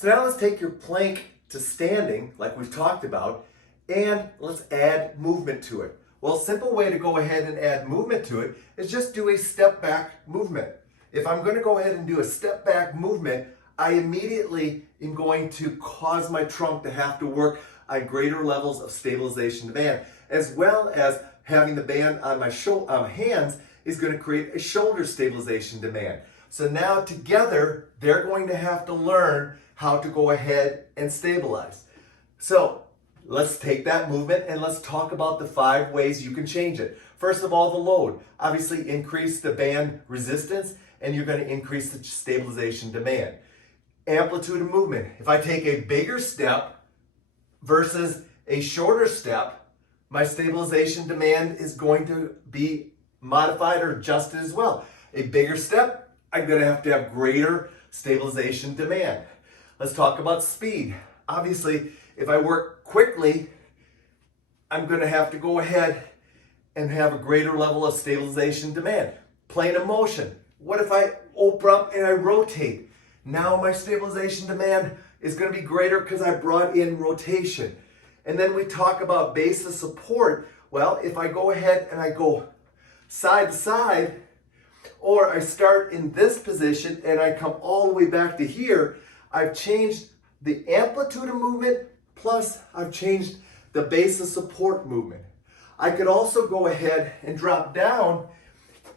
So now let's take your plank to standing, like we've talked about, and let's add movement to it. Well, a simple way to go ahead and add movement to it is just do a step back movement. If I'm going to go ahead and do a step back movement, I immediately am going to cause my trunk to have to work on greater levels of stabilization demand, as well as having the band on my hands is going to create a shoulder stabilization demand. So now together, they're going to have to learn how to go ahead and stabilize. So let's take that movement and let's talk about the 5 ways you can change it. First of all, the load. Obviously increase the band resistance and you're going to increase the stabilization demand. Amplitude of movement. If I take a bigger step versus a shorter step, my stabilization demand is going to be modified or adjusted as well. A bigger step, I'm going to have greater stabilization demand. Let's talk about speed. Obviously, if I work quickly, I'm going to have to go ahead and have a greater level of stabilization demand. Plane of motion. What if I open up and I rotate? Now my stabilization demand is going to be greater because I brought in rotation. And then we talk about base of support. Well, if I go ahead and I go side to side, or I start in this position and I come all the way back to here, I've changed the amplitude of movement, plus I've changed the base of support movement. I could also go ahead and drop down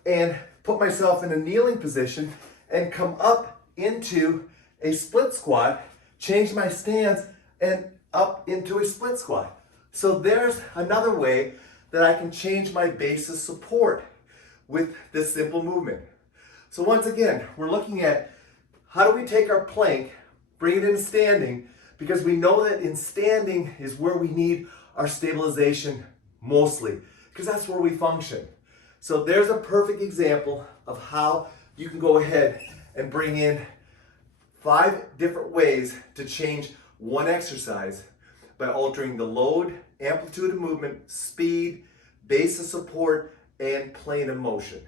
and put myself in a kneeling position and come up into a split squat, change my stance and up into a split squat. So there's another way that I can change my base of support with this simple movement. So once again, we're looking at how do we take our plank, bring it into standing, because we know that in standing is where we need our stabilization mostly, because that's where we function. So there's a perfect example of how you can go ahead and bring in 5 different ways to change one exercise by altering the load, amplitude of movement, speed, base of support, and plane of motion.